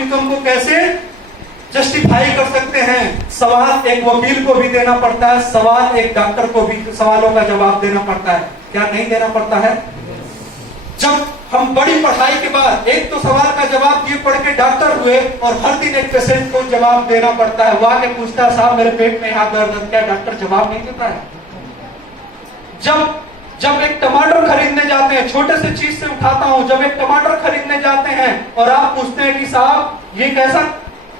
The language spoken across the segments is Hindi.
इनकम को कैसे जस्टिफाई कर सकते हैं। सवाल एक वकील को भी देना पड़ता है, सवाल एक डॉक्टर को भी सवालों का जवाब देना पड़ता है, क्या नहीं देना पड़ता है? जब हम बड़ी पढ़ाई के बाद एक तो सवाल का जवाब दिए पढ़ के डॉक्टर हुए और हर दिन एक पेशेंट को जवाब देना पड़ता है, वो आके पूछता है साहब मेरे पेट में यहाँ दर्द है, क्या डॉक्टर जवाब नहीं देता है? जब एक टमाटर खरीदने जाते हैं, छोटे से चीज से उठाता हूं, जब एक टमाटर खरीदने जाते हैं और आप पूछते हैं कि साहब ये कैसा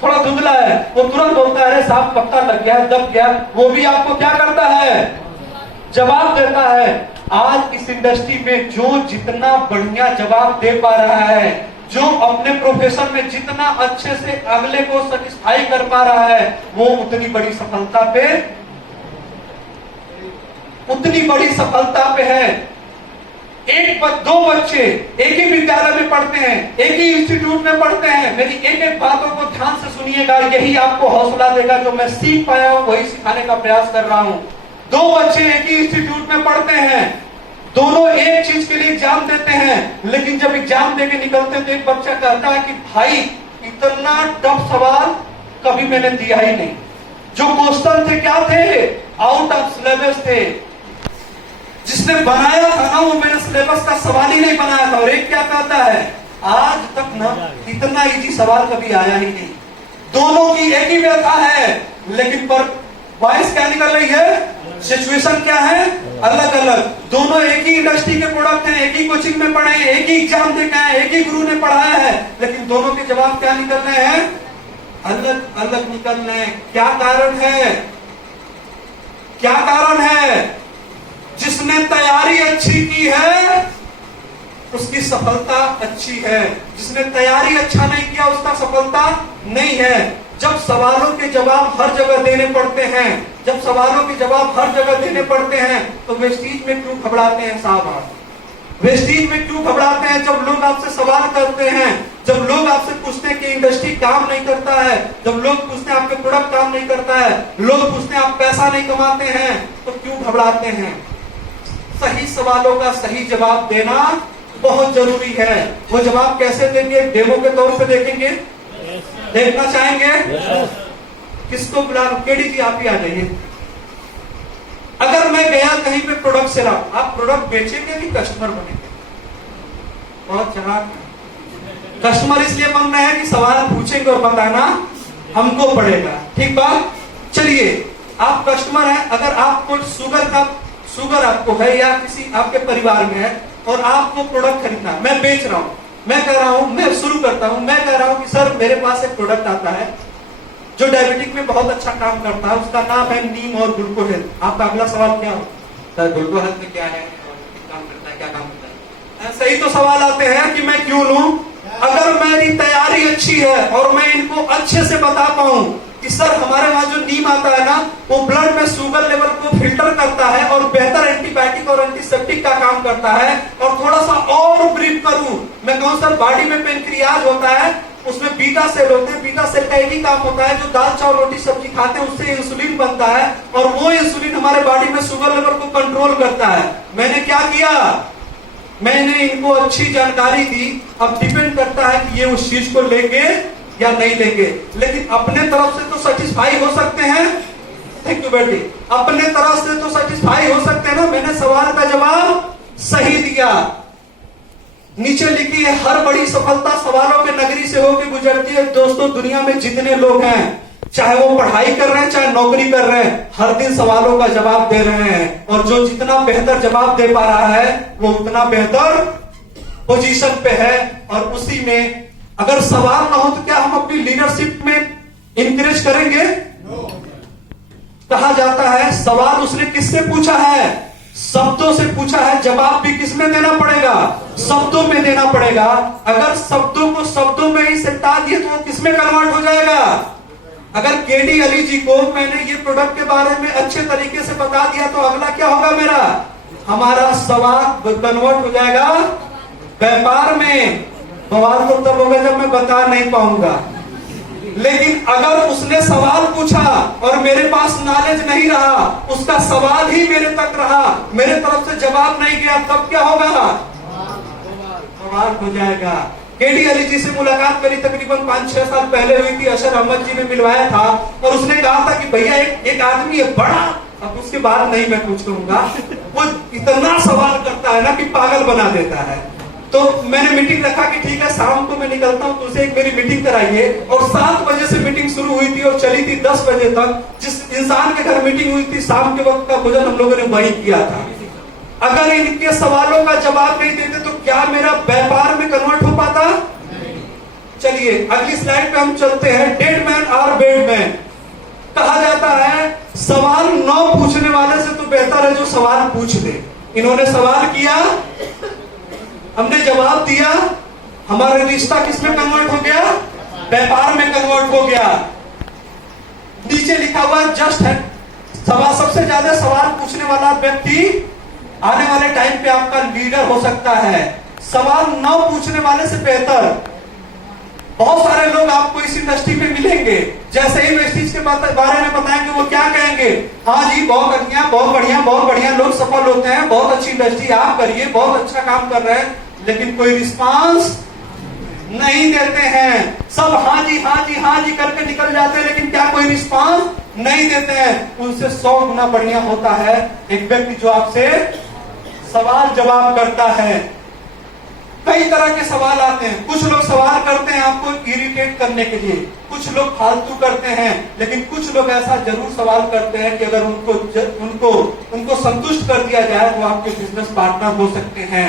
थोड़ा धुंधला है, वो तुरंत बोलता है अरे साहब पक्का लग गया, दब गया, वो भी आपको क्या करता है? जवाब देता है। आज इस इंडस्ट्री में जो जितना बढ़िया जवाब दे पा रहा है, जो अपने प्रोफेशन में जितना अच्छे से अगले को सेटिस्फाई कर पा रहा है, वो उतनी बड़ी सफलता पे है। दो बच्चे एक ही विद्यालय में पढ़ते हैं, एक ही इंस्टीट्यूट में पढ़ते हैं, मेरी एक एक बातों को ध्यान से सुनिएगा, यही आपको हौसला देगा। जो मैं सीख पाया हूं वही सिखाने का प्रयास कर रहा हूं। दो बच्चे एक ही इंस्टीट्यूट में पढ़ते हैं, दोनों एक चीज के लिए एग्जाम देते हैं, लेकिन जब एग्जाम देके निकलते हैं तो एक बच्चा कहता है कि भाई इतना टफ सवाल कभी मैंने दिया ही नहीं। जो क्वेश्चन थे क्या थे? आउट ऑफ सिलेबस थे। जिसने बनाया था ना वो मेरे सिलेबस का सवाल ही नहीं बनाया था। और एक क्या कहता है, आज तक ना इतना इजी सवाल कभी आया ही नहीं। दोनों की एक ही व्यथा है, लेकिन पर वॉइस क्या निकल रही है? सिचुएशन क्या है? अलग अलग। दोनों एक ही इंडस्ट्री के प्रोडक्ट हैं, एक ही कोचिंग में पढ़े हैं, एक ही एग्जाम देके आए, एक ही गुरु ने पढ़ाया है, लेकिन दोनों के जवाब क्या निकल रहे हैं? अलग अलग निकल रहे हैं। क्या कारण है? क्या कारण है? जिसने तैयारी अच्छी की है उसकी सफलता अच्छी है, जिसने तैयारी अच्छा नहीं किया उसका सफलता नहीं है। जब सवालों के जवाब हर जगह देने पड़ते हैं, जब सवालों के जवाब हर जगह देने पड़ते हैं, तो वेस्टीज में क्यों घबराते हैं साहब? आप वेस्टीज में क्यों घबराते हैं? जब लोग आपसे सवाल करते हैं, जब लोग आपसे पूछते हैं कि इंडस्ट्री काम नहीं करता है, जब लोग पूछते हैं आपके प्रोडक्ट काम नहीं करता है, लोग पूछते हैं आप पैसा नहीं कमाते हैं, तो क्यों घबराते हैं? सही सवालों का सही जवाब देना बहुत जरूरी है। वो जवाब कैसे देंगे? डेमो के तौर पे देखेंगे? देखना चाहेंगे? किसको बुला? केडी जी आप ही आ जाइए। अगर मैं गया कहीं पे प्रोडक्ट से रहा, आप प्रोडक्ट बेचेंगे कि कस्टमर बनेंगे? बहुत चालाक कस्टमर इसलिए बन रहे हैं कि सवाल पूछेंगे और बताना हमको पड़ेगा। ठीक बात। चलिए आप कस्टमर हैं, अगर आपको शुगर आपको है या किसी आपके परिवार में है और आपको प्रोडक्ट खरीदना है, मैं बेच रहा हूं, मैं कह रहा हूं, मैं शुरू करता हूं, मैं कह रहा हूं कि सर मेरे पास एक प्रोडक्ट आता है जो डायबिटिक में बहुत अच्छा काम करता है, उसका नाम है नीम और ग्लूको हेल्थ। आपका अगला सवाल क्या हो? सर ग्लूको हेल्थ में क्या है, काम करता है, क्या काम करता है? ऐसे ही तो सवाल आते हैं कि मैं क्यों लूं? अगर मेरी तैयारी अच्छी है और मैं इनको अच्छे से बता पाऊं कि सर हमारे वहां जो नीम आता है ना, वो ब्लड में शुगर लेवल को फिल्टर करता है और बेहतर एंटीबायोटिक और एंटीसेप्टिक का काम करता है। और थोड़ा सा और ब्रीफ करूं, मैं कहूं सर बॉडी में पेनक्रियाज होता है, उसमें बीटा सेल होते हैं, बीटा सेल का एक ही काम होता है, जो दाल चावल रोटी सब्जी खाते हैं उससे इंसुलिन बनता है और वो इंसुलिन हमारे बॉडी में शुगर लेवल को कंट्रोल करता है। मैंने क्या किया? मैंने इनको अच्छी जानकारी दी। अब डिपेंड करता है कि ये उस चीज को लेंगे या नहीं लेंगे, लेकिन अपने तरफ से तो सेटिस्फाई हो सकते हैं। थैंक यू बेटी। अपने तरफ से तो सेटिस्फाई हो सकते हैं ना। मैंने सवाल का जवाब सही दिया। नीचे लिखी है हर बड़ी सफलता सवालों के नगरी से होकर गुजरती है। दोस्तों दुनिया में जितने लोग हैं, चाहे वो पढ़ाई कर रहे हैं चाहे नौकरी कर रहे हैं, हर दिन सवालों का जवाब दे रहे हैं, और जो जितना बेहतर जवाब दे पा रहा है वो उतना बेहतर पोजीशन पे है। और उसी में अगर सवाल ना हो तो क्या हम अपनी लीडरशिप में इंकरेज करेंगे? कहा जाता है सवाल उसने किससे पूछा है? शब्दों से पूछा है। जवाब भी किसमें देना पड़ेगा? शब्दों में देना पड़ेगा। अगर शब्दों को शब्दों में ही सिमटा दिए तो वो किसमें कन्वर्ट हो जाएगा? अगर केडी अली जी को मैंने ये प्रोडक्ट के बारे में अच्छे तरीके से बता दिया तो अगला क्या होगा? मेरा हमारा सवाल कन्वर्ट हो जाएगा व्यापार में। बवाल तो तब होगा जब मैं बता नहीं पाऊंगा। लेकिन अगर उसने सवाल पूछा और मेरे पास नॉलेज नहीं रहा, उसका सवाल ही मेरे तक रहा, मेरे तरफ से जवाब नहीं गया, तब क्या होगा? बवाल हो जाएगा। केडी अली जी से मुलाकात मेरी तकरीबन 5-6 साल पहले हुई थी। अशर अहमद जी ने मिलवाया था और उसने कहा था कि भैया एक आदमी है बड़ा, अब उसके बाद नहीं मैं कुछ कहूंगा, वो इतना सवाल करता है ना कि पागल बना देता है। तो मैंने मीटिंग रखा कि ठीक है शाम को मैं निकलता हूँ, तो उसे एक मेरी मीटिंग कराइए। और 7 बजे से मीटिंग शुरू हुई थी और चली थी 10 बजे तक। जिस इंसान के घर मीटिंग हुई थी, शाम के वक्त का भोजन हम लोगों ने वही किया था। अगर इनके सवालों का जवाब नहीं देते तो क्या मेरा व्यापार में कन्वर्ट हो पाता? चलिए अगली स्लाइड पे हम चलते हैं। डेड मैन और बेड मैन। कहा जाता है सवाल न पूछने वाले से तो बेहतर है जो सवाल पूछ दे। इन्होंने सवाल किया, हमने जवाब दिया, हमारा रिश्ता किसमें कन्वर्ट हो गया? व्यापार में कन्वर्ट हो गया। नीचे लिखा हुआ जस्ट है सवाल, सबसे ज्यादा सवाल पूछने वाला व्यक्ति आने वाले टाइम पे आपका लीडर हो सकता है। सवाल न पूछने वाले से बेहतर। बहुत सारे लोग आपको इस इंडस्ट्री में मिलेंगे, जैसे ही इस चीज के बारे में बताएंगे वो क्या कहेंगे? हाँ जी बहुत बढ़िया बहुत बढ़िया बहुत बढ़िया, लोग सफल होते हैं, बहुत अच्छी इंडस्ट्री आप करिए, बहुत अच्छा काम कर रहे हैं, लेकिन कोई रिस्पांस नहीं देते हैं। सब हाँ जी करके निकल जाते हैं, लेकिन क्या कोई रिस्पांस नहीं देते हैं। उनसे 100 गुना बढ़िया होता है एक व्यक्ति जो आपसे सवाल जवाब करता है। कई तरह के सवाल आते हैं। कुछ लोग सवाल करते हैं आपको इरिटेट करने के लिए, कुछ लोग फालतू करते हैं, लेकिन कुछ लोग ऐसा जरूर सवाल करते हैं कि अगर उनको संतुष्ट कर दिया जाए तो आपके बिजनेस पार्टनर हो सकते हैं।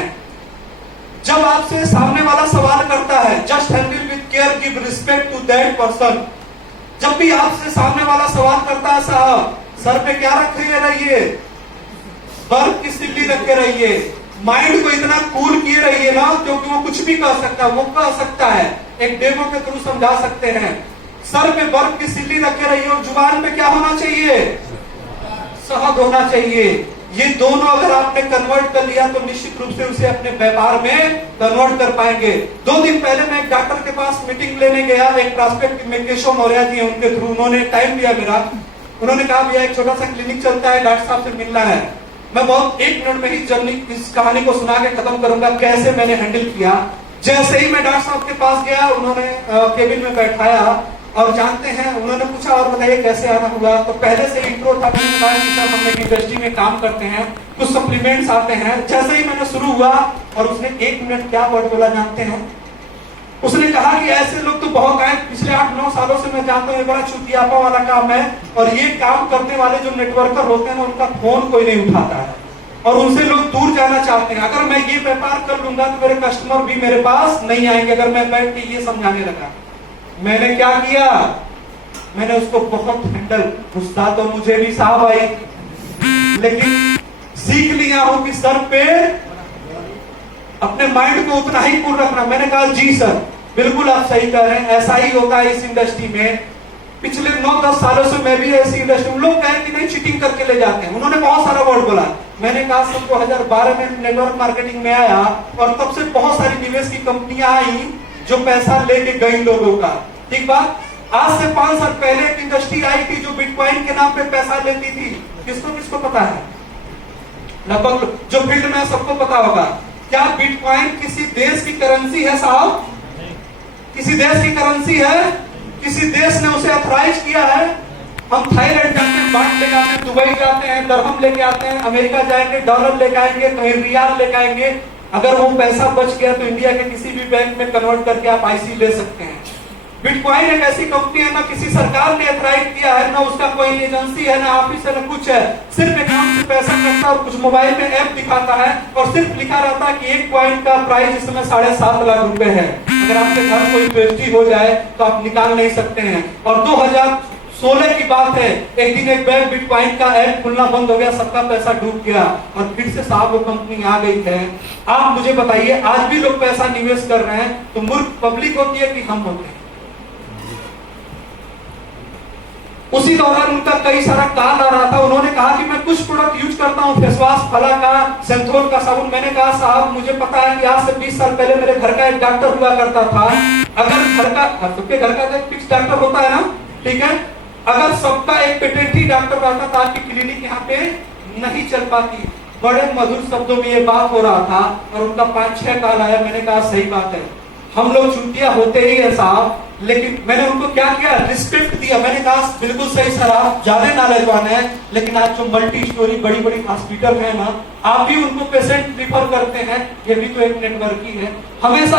जब आपसे सामने वाला सवाल करता है, just handle with care, give respect to that person. जब भी आपसे सामने वाला सवाल करता है, साहब सर पे क्या रखे रहिए, बर्फ की सिल्ली रखे रहिए, माइंड को इतना कूल किए रहिए ना, क्योंकि वो कुछ भी कह सकता है, वो कह सकता है। एक डेमो के थ्रू समझा सकते हैं। सर पे बर्फ की सिल्ली रखे रहिए और जुबान पे क्या होना चाहिए? शहद होना चाहिए। ये दोनों अगर आपने कन्वर्ट कर लिया तो निश्चित रूप से उसे अपने व्यापार में कन्वर्ट कर पाएंगे। 2 दिन पहले मैं एक डॉक्टर के पास मीटिंग लेने गया, एक प्रॉस्पेक्ट में केशव मौर्य जी, उनके थ्रू उन्होंने टाइम दिया मेरा। उन्होंने कहा भैया एक छोटा सा क्लिनिक चलता है, डॉक्टर साहब से मिलना है। मैं बहुत 1 मिनट में ही जर्नी इस कहानी को सुना के खत्म करूंगा कैसे मैंने हैंडल किया। जैसे ही मैं डॉक्टर साहब के पास गया, उन्होंने केबिन में बैठाया और जानते हैं उन्होंने पूछा और बताइए कैसे आना हुआ। तो पहले से इंट्रो था कि सर हम एक इंडस्ट्री में काम करते हैं, कुछ सप्लीमेंट्स आते हैं। जैसे ही मैंने शुरू हुआ और उसने 1 मिनट क्या वर्ड बोला जानते हैं? उसने कहा कि ऐसे लोग तो बहुत आए, पिछले 8-9 सालों से मैं जानता हूँ, ये बड़ा चुतियापा वाला काम है और ये काम करने वाले जो नेटवर्कर होते हैं उनका फोन कोई नहीं उठाता है और उनसे लोग दूर जाना चाहते हैं। अगर मैं ये व्यापार कर लूंगा तो मेरे कस्टमर भी मेरे पास नहीं आएंगे। अगर मैं बैठ के ये समझाने लगा, मैंने क्या किया, मैंने उसको बहुत हैंडल, गुस्सा तो मुझे भी साहब आई, लेकिन सीख लिया हूं कि सर पे अपने माइंड को उतना ही कूल रखना। मैंने कहा जी सर बिल्कुल आप सही कह रहे हैं, ऐसा ही होता है इस इंडस्ट्री में। पिछले 9-10 सालों से मैं भी ऐसी इंडस्ट्री में, लोग कहें कि नहीं चीटिंग करके ले जाते हैं। उन्होंने बहुत सारा वर्ड बोला। मैंने कहा सर 2012 में नेटवर्क मार्केटिंग में आया और तब से बहुत सारी निवेश की कंपनियां आई जो पैसा लेके गई लोगों का। ठीक बात। आज से 5 साल पहले एक इंडस्ट्री आई थी जो बिटकॉइन के नाम पे पैसा लेती थी। किसको पता है? लगभग जो फील्ड में सबको पता होगा। क्या बिटकॉइन किसी देश की करेंसी है साहब? किसी देश की करेंसी है? किसी देश ने उसे ऑथराइज किया है? हम थाईलैंड जाते हैं, बाट लेके आते हैं, दुबई जाते हैं, दरहम लेके आते हैं, अमेरिका जाएंगे डॉलर लेके आएंगे, कहीं रियाल लेके आएंगे। अगर वो पैसा बच गया तो इंडिया के किसी भी बैंक में कन्वर्ट करके आप आईसी ले सकते हैं। बिटकॉइन एक ऐसी कंपनी है, ना किसी सरकार ने ऑथराइज किया है, ना उसका कोई एजेंसी है, ना ऑफिस है, ना कुछ है। सिर्फ अकाउंट से पैसा कटता है और कुछ मोबाइल में ऐप दिखाता है और सिर्फ लिखा रहता है कि 1 कॉइन का प्राइस इस समय 7.5 लाख रुपए है। अगर आपके घर कोई ट्रेजेडी हो जाए तो आप निकाल नहीं सकते हैं। और 2016 की बात है, एक दिन एक बैंक बिटकॉइन का ऐप खुलना बंद हो गया, सबका पैसा डूब गया और फिर से साहब वो कंपनी आ गई है। आप मुझे बताइए, आज भी लोग पैसा निवेश कर रहे हैं तो मूर्ख पब्लिक होती है कि हम होते हैं? उसी दौरान उनका कई सारा कॉल आ रहा था। उन्होंने कहा कि मैं कुछ प्रोडक्ट यूज करता हूँ, फेस वॉश, फला का, सेंथोल का साबुन। मैंने कहा साहब मुझे पता है कि आज से 20 साल पहले मेरे घर का एक डॉक्टर हुआ करता था। अगर सबके घर का एक फिक्स डॉक्टर होता है ना, ठीक है, अगर सबका एक पेटेंटी डॉक्टर रहता था, आपकी क्लिनिक यहाँ पे नहीं चल पाती। बड़े मधुर शब्दों में ये बात हो रहा था और उनका 5-6 कॉल आया। मैंने कहा सही बात है, हम लोग चुटिया होते ही है साहब, लेकिन मैंने उनको क्या किया, रिस्पेक्ट दिया। मैंने कहा बिल्कुल सही सर, आप ज्यादा नॉलेजवान है, लेकिन आज जो मल्टी स्टोरी बड़ी बड़ी हॉस्पिटल है ना, आप भी उनको पेशेंट रिफर करते हैं, ये भी तो एक नेटवर्क ही है। हमेशा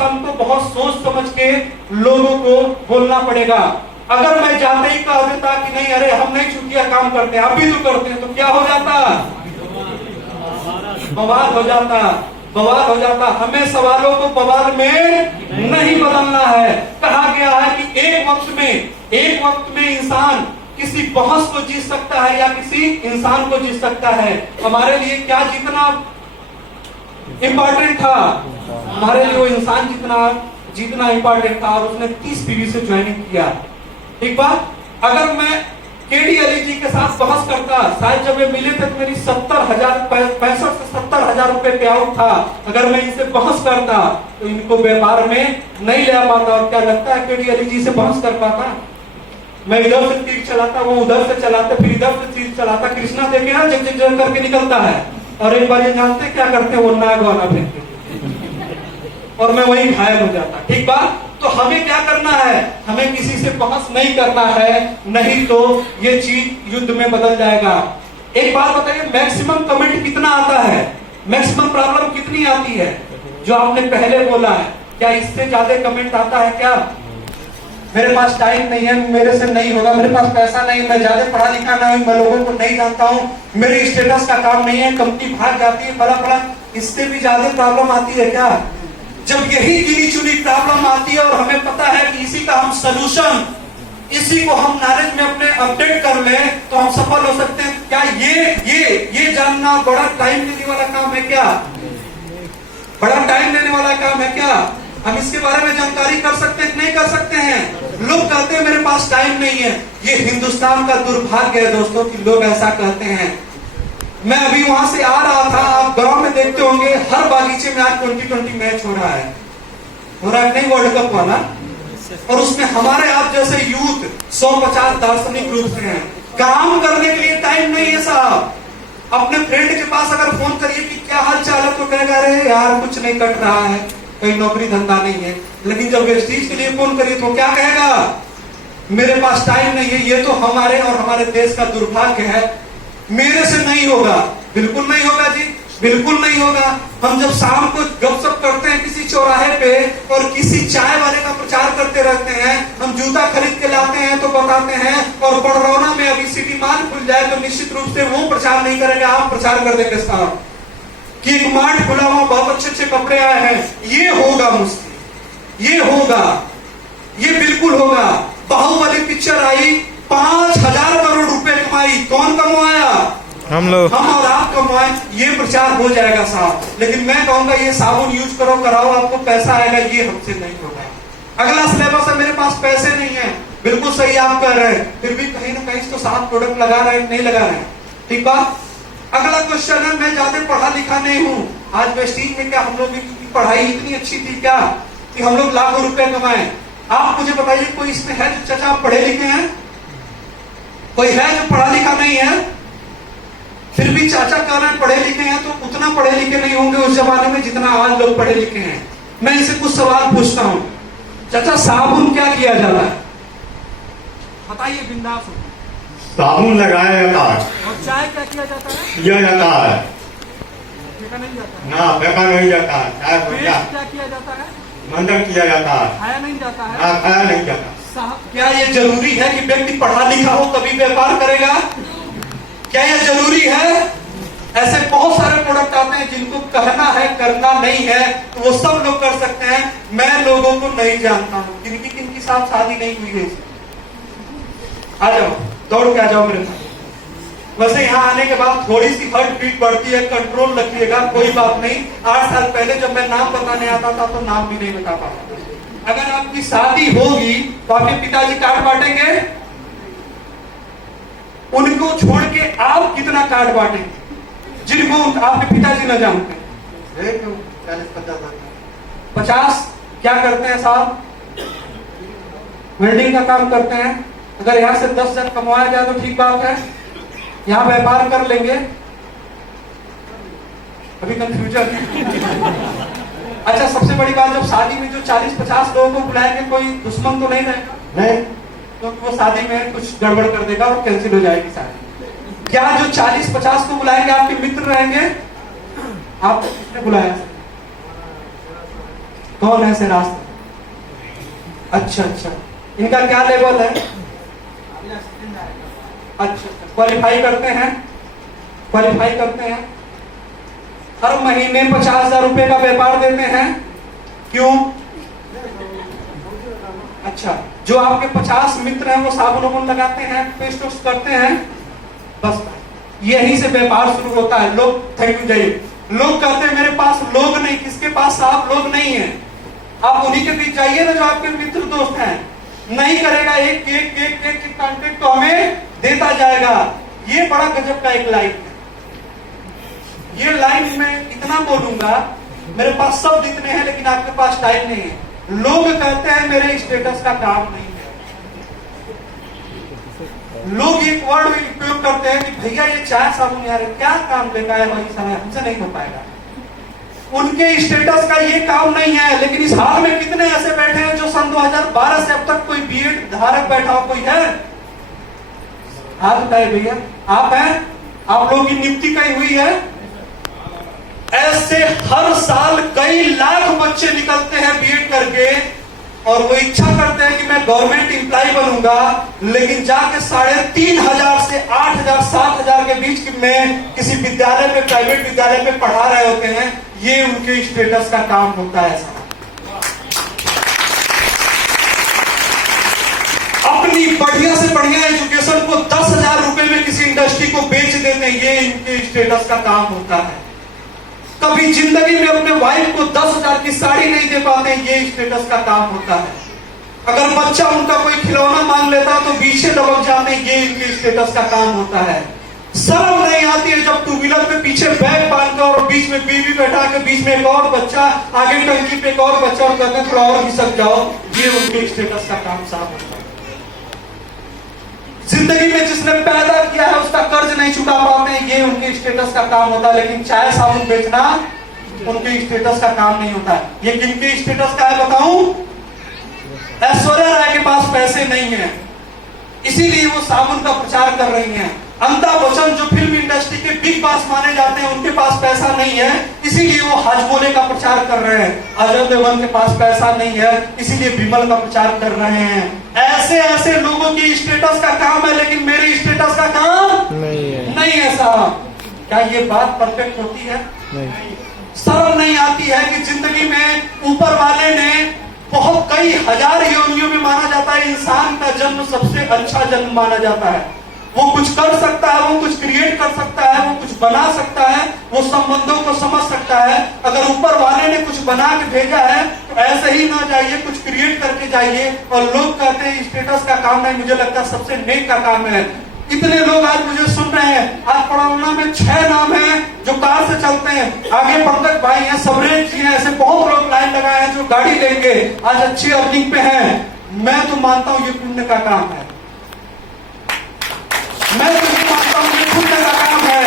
हमको बहुत सोच समझ के लोगों को बोलना पड़ेगा। अगर मैं जाते ही कह देता कि नहीं अरे हम नहीं चुटिया काम करते, आप भी तो करते हैं, तो क्या हो जाता, बवाल हो जाता। हमें सवालों को बवाल में नहीं बदलना है। कहा गया है कि एक वक्त में इंसान किसी बहस को जीत सकता है या किसी इंसान को जीत सकता है। हमारे लिए क्या जीतना इंपॉर्टेंट था, हमारे लिए वो इंसान जीतना इंपॉर्टेंट था, और उसने 30 पीवी से ज्वाइनिंग किया। ठीक बात। अगर मैं केडी अली जी के साथ बहस करता, शायद जब ये मिले थे तो मेरी 65 से 70,000 रुपए पे आउट था। अगर मैं इनसे बहस करता तो इनको व्यापार में नहीं ले आ पाता। और क्या लगता है केडी अली जी से बहस कर पाता? मैं इधर से तीर चलाता, वो उधर से चलाते, फिर इधर से तीर चलाता। कृष्णा देखे ना जग जग जग करके निकलता है, और एक बार ये जानते क्या करते, वो नाग वाला फेंकते और मैं वही घायल हो जाता। ठीक बात। तो हमें क्या करना है, हमें किसी से बहस नहीं करना है, नहीं तो ये चीज युद्ध में बदल जाएगा। एक बात बताइए, मैक्सिमम कमेंट कितना आता है, मैक्सिमम प्रॉब्लम कितनी आती है? जो आपने पहले बोला है, क्या इससे ज्यादा कमेंट आता है क्या? मेरे पास टाइम नहीं है, मेरे से नहीं होगा, मेरे पास पैसा नहीं, मैं ज्यादा पढ़ा लिखा नहीं हूं, मैं लोगों को नहीं जानता हूं, मेरे स्टेटस का काम नहीं है, कंपनी भाग जाती है, बड़ा इससे भी ज्यादा प्रॉब्लम आती है क्या? जब यही गिनी चुनी प्रॉब्लम आती है और हमें पता है कि इसी का हम सलूशन, इसी को हम नॉलेज में अपने अपडेट कर लें तो हम सफल हो सकते हैं। क्या ये जानना बड़ा टाइम लेने वाला काम है क्या? बड़ा टाइम लेने वाला काम है क्या? हम इसके बारे में जानकारी कर सकते हैं, नहीं कर सकते हैं? लोग कहते हैं मेरे पास टाइम नहीं है। ये हिंदुस्तान का दुर्भाग्य है दोस्तों कि लोग ऐसा कहते हैं। मैं अभी वहां से आ रहा था, आप गांव में देखते होंगे हर बागीचे में आज 2020 मैच हो रहा है नहीं, वर्ल्ड कप वाला। और उसमें हमारे आप जैसे यूथ 150 दार्शनिक रूप से हैं। काम करने के लिए टाइम नहीं है साहब। अपने फ्रेंड के पास अगर फोन करिए कि क्या हाल चाल है, तो कहेगा अरे यार कुछ नहीं कट रहा है, कोई नौकरी धंधा नहीं है। लेकिन जब इस चीज के लिए फोन करिए तो क्या कहेगा, मेरे पास टाइम नहीं है। ये तो हमारे और हमारे देश का दुर्भाग्य है। मेरे से नहीं होगा, बिल्कुल नहीं होगा जी, बिल्कुल नहीं होगा। हम जब शाम को गपशप करते हैं किसी चौराहे पे और किसी चाय वाले का प्रचार करते रहते हैं, हम जूता खरीद के लाते हैं तो बताते हैं, और बड़रौना में अभी सिटी मार्ट खुल जाए तो निश्चित रूप से वो प्रचार नहीं करेंगे, आप प्रचार कर देंगे साहब कि एक मार्ट खुला हुआ, बहुत अच्छे अच्छे कपड़े आए हैं। ये होगा मुझसे, ये होगा, ये बिल्कुल होगा। बाहुबली पिक्चर आई, 5,000 करोड़ रुपए कमाई, कौन कमाया? हम लोग, हम और आप कमाए। ये प्रचार हो जाएगा साहब। लेकिन मैं कहूंगा ये साबुन यूज करो, कराओ, आपको पैसा आएगा, ये हमसे नहीं होगा। अगला सिलेबस है, मेरे पास पैसे नहीं है, बिल्कुल सही आप कर रहे हैं, फिर भी कहीं ना कहीं तो साफ प्रोडक्ट लगा रहे हैं, नहीं लगा रहे हैं। ठीक बात। अगला क्वेश्चन है, मैं ज्यादा पढ़ा लिखा नहीं हूँ। आज वेस्टीज में क्या हम लोग की पढ़ाई इतनी अच्छी थी क्या कि हम लोग लाखों रुपए कमाए? आप मुझे बताइए, कोई इसमें है जो चाचा आप पढ़े लिखे हैं? कोई है जो पढ़ा लिखा नहीं है? फिर भी चाचा कह रहे हैं पढ़े लिखे हैं, तो उतना पढ़े लिखे नहीं होंगे उस जमाने में जितना आज लोग पढ़े लिखे हैं। मैं इनसे कुछ सवाल पूछता हूँ, चाचा साबुन क्या किया जाता है? बताइए बिंदास। साबुन लगाया जाता है। और चाय क्या किया जाता है? किया जाता है। फेंका नहीं जाता है? ना, फेंका नहीं जाता है। चाय क्या किया जाता है? मंजन किया जाता है। खाया नहीं जाता है? ना, खाया नहीं जाता। क्या ये जरूरी है कि व्यक्ति पढ़ा लिखा हो तभी व्यापार करेगा? क्या ये जरूरी है? ऐसे बहुत सारे प्रोडक्ट आते हैं जिनको कहना है, करना नहीं है, तो वो सब लोग कर सकते हैं। मैं लोगों को नहीं जानता हूँ, किनकी साथ शादी नहीं हुई है। आ जाओ, दौड़ के आ जाओ मेरे साथ। वैसे यहाँ आने के बाद थोड़ी सी हार्ट बीट बढ़ती है, कंट्रोल रखिएगा, कोई बात नहीं। 8 साल पहले जब मैं नाम बताने आता था तो नाम भी नहीं बता पाता। अगर आपकी शादी होगी तो आपके पिताजी कार्ड बांटेंगे, उनको छोड़ के आप कितना कार्ड बांटेंगे जिनको आपके पिताजी न जानते? 40-50। क्या करते हैं साहब? वेल्डिंग का काम करते हैं। अगर यहाँ से 10,000 कमाया जाए तो ठीक बात है, यहाँ व्यापार कर लेंगे। अभी कंफ्यूजन अच्छा, सबसे बड़ी बात, जब शादी में जो 40-50 लोगों को बुलाएंगे, कोई दुश्मन तो नहीं रहेगा? नहीं। क्योंकि वो शादी में कुछ गड़बड़ कर देगा और कैंसिल हो जाएगी शादी। क्या जो 40-50 को बुलाएंगे आपके मित्र रहेंगे? आपको किसने बुलाया? कौन है से रास्ते? अच्छा अच्छा, इनका क्या लेवल है? अच्छा, क्वालिफाई करते हैं, क्वालिफाई करते हैं। हर महीने 50,000 रुपए का व्यापार देते हैं। क्यों? अच्छा, जो आपके 50 मित्र हैं वो साबुन वाबुन लगाते हैं, पेस्ट वेस्ट करते हैं, बस यहीं से व्यापार शुरू होता है। लोग थैंक यू जाइए, लोग कहते हैं मेरे पास लोग नहीं। किसके पास साहब लोग नहीं है? आप उन्हीं के बीच जाइए ना जो आपके मित्र दोस्त हैं। नहीं करेगा, एक एक एक एक कॉन्टेक्ट तो हमें देता जाएगा। ये बड़ा गजब का एक लाइन है। ये लाइन में इतना बोलूंगा, मेरे पास शब्द इतने हैं लेकिन आपके पास टाइम नहीं है। लोग कहते हैं मेरे स्टेटस का काम नहीं है। लोग एक वर्ड उपयोग करते हैं कि भैया ये चाय साबुन यार क्या काम लेकर है भाई, समय हमसे नहीं हो पाएगा। उनके स्टेटस का ये काम नहीं है। लेकिन इस हाल में कितने ऐसे बैठे हैं जो सन 2012 से अब तक कोई बीएड धारक बैठा हो? कोई है? हाथ उठाए भैया। आप हैं? आप लोगों की नियुक्ति कहीं हुई है? ऐसे हर साल कई लाख बच्चे निकलते हैं बीएड करके और वो इच्छा करते हैं कि मैं गवर्नमेंट एम्प्लॉय बनूंगा, लेकिन जाके 3,500 से 8,000 7,000 के बीच में किसी विद्यालय में, प्राइवेट विद्यालय में पढ़ा रहे होते हैं। ये उनके स्टेटस का काम होता है साहब। अपनी बढ़िया से बढ़िया एजुकेशन को 10,000 रुपए में किसी इंडस्ट्री को बेच देते हैं, ये इनके स्टेटस का काम होता है। कभी जिंदगी में अपने वाइफ को 10,000 की साड़ी नहीं दे पाते, ये स्टेटस का काम होता है। अगर बच्चा उनका कोई खिलौना मांग लेता तो पीछे दबक जाते, ये इनके स्टेटस का काम होता है। शर्म नहीं आती है जब टू व्हीलर पे पीछे बैग बांधकर और बीच में बीवी बैठा के, बीच में एक और बच्चा, आगे टंकी पे एक और बच्चा, और कहते थोड़ा और घिसक जाओ, ये उनके स्टेटस का काम साफ होता है। जिंदगी में जिसने पैदा किया है उसका कर्ज नहीं चुका पाते, ये उनके स्टेटस का काम होता है। लेकिन चाय साबुन बेचना उनके स्टेटस का काम नहीं होता है। ये किनके स्टेटस का है बताऊं? ऐश्वर्या राय के पास पैसे नहीं है, इसीलिए वो साबुन का प्रचार कर रही हैं। अमिताभ बच्चन जो फिल्म इंडस्ट्री के बिग बॉस माने जाते हैं, उनके पास पैसा नहीं है, इसीलिए वो हाजमोले का प्रचार कर रहे हैं। अजय देवगन के पास पैसा नहीं है, इसीलिए विमल का प्रचार कर रहे हैं। ऐसे ऐसे लोगों की स्टेटस का काम है, लेकिन मेरे स्टेटस का काम नहीं है साहब। क्या ये बात परफेक्ट होती है? नहीं। शर्म नहीं आती है कि जिंदगी में ऊपर वाले ने बहुत कई हजार योनियों में माना जाता है इंसान का जन्म सबसे अच्छा जन्म माना जाता है। वो कुछ कर सकता है, वो कुछ क्रिएट कर सकता है, वो कुछ बना सकता है, वो संबंधों को समझ सकता है। अगर ऊपर वाले ने कुछ बना के भेजा है तो ऐसे ही ना जाइए, कुछ क्रिएट करके जाइए। और लोग कहते हैं स्टेटस का काम नहीं, मुझे लगता है सबसे नेक का काम है। इतने लोग आज मुझे सुन रहे हैं, आज पड़ौना में 6 नाम है जो कार से चलते हैं, आगे पंकज भाई हैं, सबरेज जी हैं, ऐसे बहुत लोग लाइन लगाए हैं जो गाड़ी लेंगे, आज अच्छी अर्निंग पे हैं। मैं तो मानता हूं ये पुण्य का काम है, मैं तो ये मानता हूं ये पुण्य का काम है।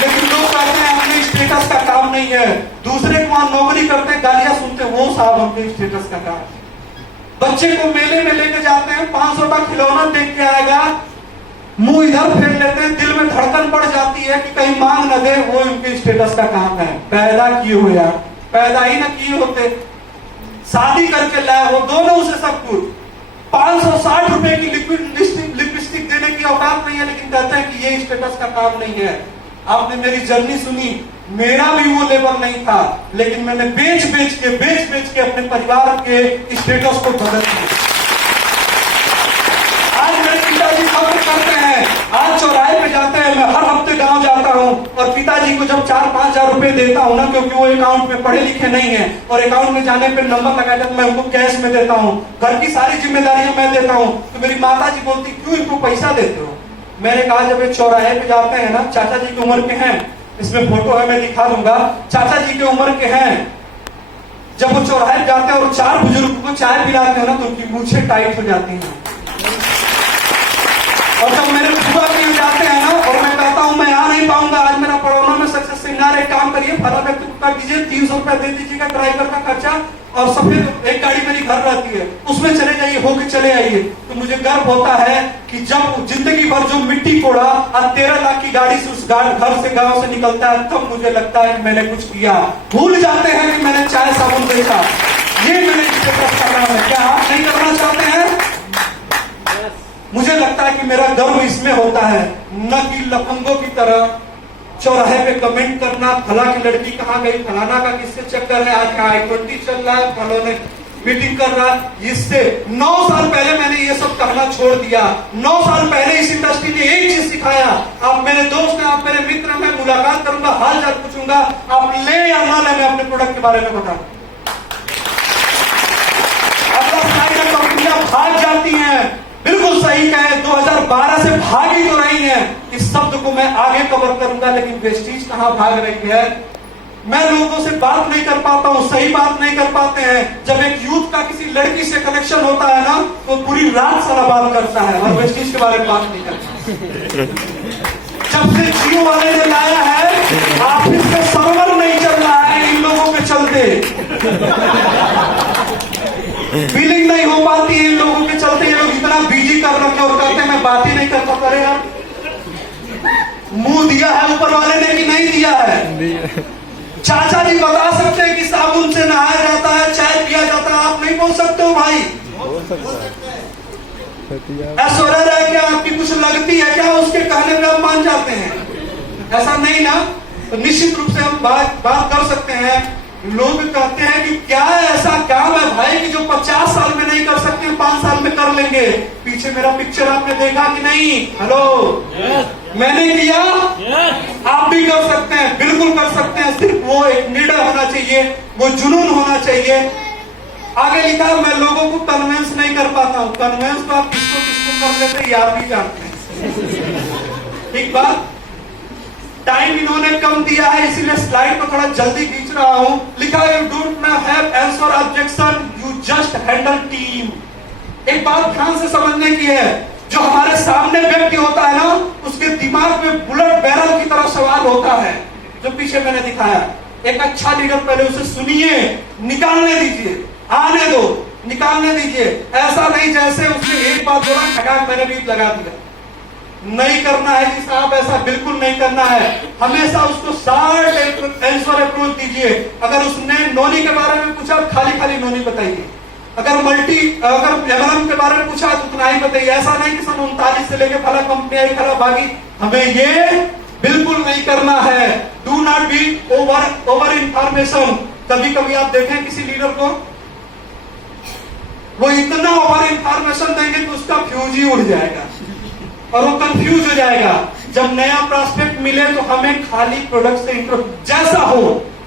लेकिन लोग कहते हैं हमें स्टेटस का काम नहीं है। दूसरे को वहां नौकरी करते गालियां सुनते, वो साहब हमके स्टेटस का काम। बच्चे को मेले में लेके जाते हैं, 500 का खिलौना देख के आएगा, मुंह इधर फेर लेते हैं, दिल में धड़कन बढ़ जाती है कि कहीं मांग न दे, वो इनके स्टेटस का काम है। पैदा किए हो यार, पैदा ही ना किए होते, शादी करके लाए हो, दोनों से सब कुछ। 560 रुपए की लिपस्टिक देने की औकात नहीं है, लेकिन कहते हैं कि ये स्टेटस का काम नहीं है। आपने मेरी जर्नी सुनी, मेरा भी वो लेवल नहीं था, लेकिन मैंने बेच बेच के अपने परिवार के स्टेटस को बदल दिया। आज मेरे पिताजी फख्र करते हैं, आज चौराहे पे जाते हैं, मैं हर हफ्ते गांव जाता हूं और पिताजी को जब 4-5 हजार रुपए देता हूं ना, क्योंकि वो अकाउंट में पढ़े लिखे नहीं है और अकाउंट में जाने पे नंबर लगा मैं उनको कैश में देता हूं, घर की सारी जिम्मेदारियां मैं देता हूं, तो मेरी माता जी बोलती क्यों इनको पैसा देते हो? मैंने कहा जब ये चौराहे पे जाते हैं ना, चाचा जी की उम्र के हैं, इसमें फोटो है मैं दिखा दूंगा, चाचा जी की उम्र के हैं, जब वो चौराहे पे जाते हैं और 4 बुजुर्ग को चाय पिलाते हैं ना, तो उनकी मूछें टाइट हो जाती हैं। और जब मेरे बुआ भी जाते हैं ना और मैं कहता हूं मैं आ नहीं पाऊंगा, आज मेरा पड़ौना में सक्सेस सेमिनार एक काम करिए, फला व्यक्ति को कर दीजिए, 300 रुपया दे दीजिएगा ड्राइवर का खर्चा, और सफेद एक गाड़ी मेरी घर रहती है, उसमें चले जाइए, होके चले आइए। तो मुझे गर्व होता है कि जब जिंदगी भर जो मिट्टी कोड़ा और 13 लाख की गाड़ी से उस घर से गांव से निकलता है, तब मुझे लगता है कि मैंने कुछ किया। भूल जाते हैं कि मैंने चाय साबुन बेचा। ये मैंने स्टेटस करना है। क्या आप नहीं करना चाहते हैं? मुझे लगता है कि मेरा गर्व इसमें होता है, न कि लफंगों की तरह चौराहे पे कमेंट करना, फला की लड़की कहाँ गई, फलाना का किससे चक्कर है, आज I-20 चल रहा है, फलों मीटिंग कर रहा है। इससे 9 साल पहले मैंने ये सब कहना छोड़ दिया। 9 साल पहले इस इंडस्ट्री ने एक चीज सिखाया, आप मेरे दोस्त हैं, आप मेरे मित्र हैं, मैं मुलाकात करूंगा, हाल चाल पूछूंगा, आप ले या ना ले, मैं अपने प्रोडक्ट के बारे में बता। कंपनियां भाग जाती हैं, बिल्कुल सही कहे, 2012 से भागी तो रही हैं। इस शब्द को मैं आगे कवर करूंगा, लेकिन वेस्टीज कहां भाग रही है? मैं लोगों से बात नहीं कर पाता हूं, सही बात नहीं कर पाते हैं। जब एक यूथ का किसी लड़की से कनेक्शन होता है ना, तो पूरी रात सारा बात करता है, और वेस्टीज के बारे में बात नहीं करता। जब से जियो वाले ने लाया है, ऑफिस में सर्वर नहीं चल रहा है इन लोगों के चलते, फीलिंग नहीं हो पाती है इन लोगों के चलते। ये लोग इतना बिजी कर रखे और कहते हैं मैं बात ही नहीं कर पाता। अरे यार, मुंह दिया है ऊपर वाले ने कि नहीं दिया है? चाचा जी बता सकते हैं कि साबुन से नहाया जाता है, चाय पिया जाता है, आप नहीं बोल सकते हो भाई? ऐश्वर्या है क्या आपकी कुछ लगती है क्या? उसके कहने पे आप मान जाते हैं? ऐसा नहीं ना। तो निश्चित रूप से हम बात कर सकते हैं। लोग कहते हैं कि क्या ऐसा काम है भाई कि जो 50 साल में नहीं कर सकते 5 साल में कर लेंगे। पीछे मेरा पिक्चर आपने देखा कि नहीं? हेलो, मैंने किया, आप भी कर सकते हैं, बिल्कुल कर सकते हैं। सिर्फ वो एक निडर होना चाहिए, वो जुनून होना चाहिए। आगे लिखा, मैं लोगों को कन्विंस नहीं कर पाता हूं। कन्विंस तो आप किसको किसको कर लेते हैं, आप भी जानते हैं। ठीक बात। टाइम इन्होंने कम दिया है, इसीलिए स्लाइड को थोड़ा जल्दी खींच रहा हूं। लिखा है, you don't have answer objection, you just handle team. एक बात ध्यान से समझने की है, जो हमारे सामने व्यक्ति होता है ना, उसके दिमाग में बुलेट बैरल की तरह सवाल होता है, जो पीछे मैंने दिखाया। एक अच्छा लीडर, पहले उसे सुनिए, निकालने दीजिए, आने दो, निकालने दीजिए। ऐसा नहीं जैसे उसने एक बात बोला, ठगा मैंने भी लगा दिया। नहीं करना है जी साहब, ऐसा बिल्कुल नहीं करना है। हमेशा उसको शार्ट आंसर अप्रोच दीजिए। अगर उसने नोनी के बारे में पूछा, खाली खाली नोनी बताइए। अगर एमएलएम के बारे में पूछा तो उतना ही बताइए। ऐसा नहीं कि सन 39 से लेके फला कंपनी आई, फला भागी। हमें ये बिल्कुल नहीं करना है। Do not be over information. कभी कभी आप देखें किसी लीडर को, वो इतना ओवर इंफॉर्मेशन देंगे कि उसका फ्यूज ही उड़ जाएगा और वो कंफ्यूज हो जाएगा। जब नया प्रोस्पेक्ट मिले तो हमें खाली प्रोडक्ट से जैसा हो